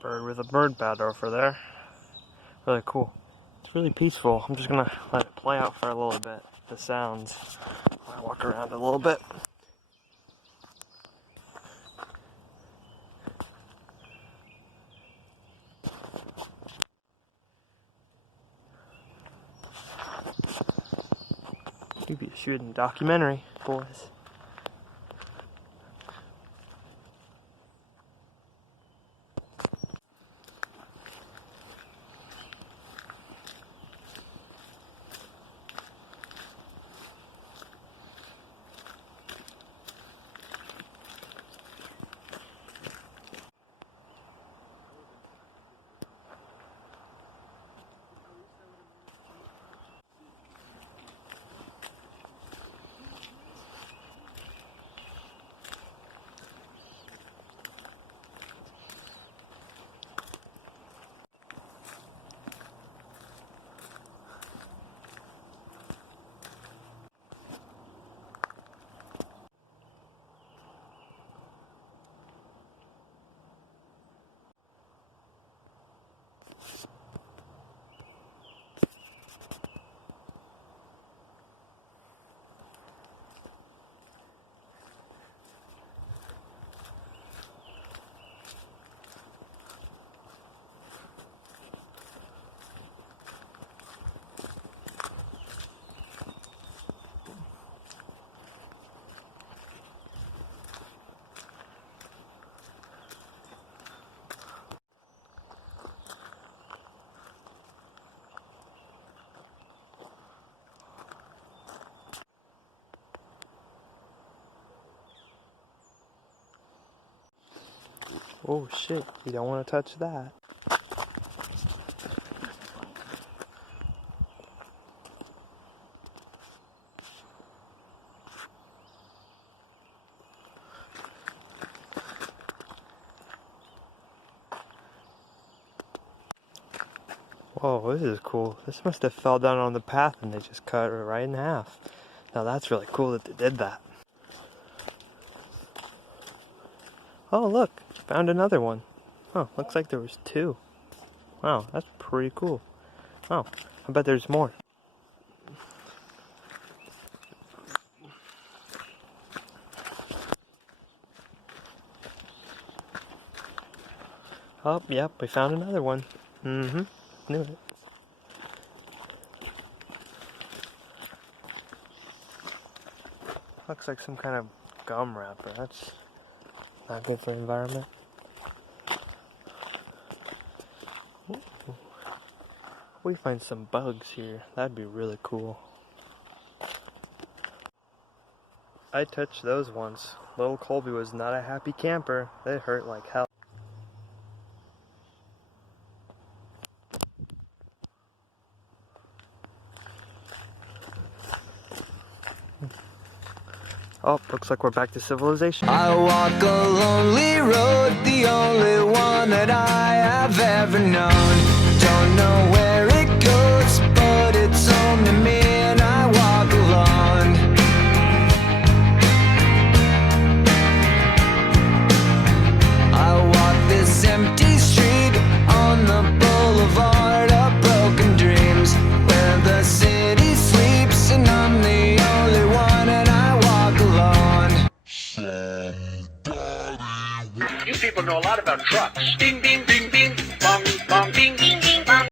bird with a bird bed over there. Really cool. It's really peaceful. I'm just gonna let it play out for a little bit, the sounds. I walk around a little bit. You'd be shooting a documentary, boys. Oh shit, you don't want to touch that. Whoa, this is cool. This must have fell down on the path and they just cut it right in half. Now that's really cool that they did that. Oh look, found another one. Oh, looks like there was two. Wow, that's pretty cool. Oh, I bet there's more. Oh, yep, we found another one. Mm-hmm, knew it. Looks like some kind of gum wrapper. That's not good for the environment. Ooh. We find some bugs here. That'd be really cool. I touched those once. Little Colby was not a happy camper. They hurt like hell. Oh, looks like we're back to civilization. I walk a lonely road, the only one that I have ever known. Don't know where it goes, but it's home to me and I walk alone. I walk this empty street on the boulevard of broken dreams, where the city sleeps and I'm the only one and I walk alone. You people know a lot about trucks. Ding, ding, ding.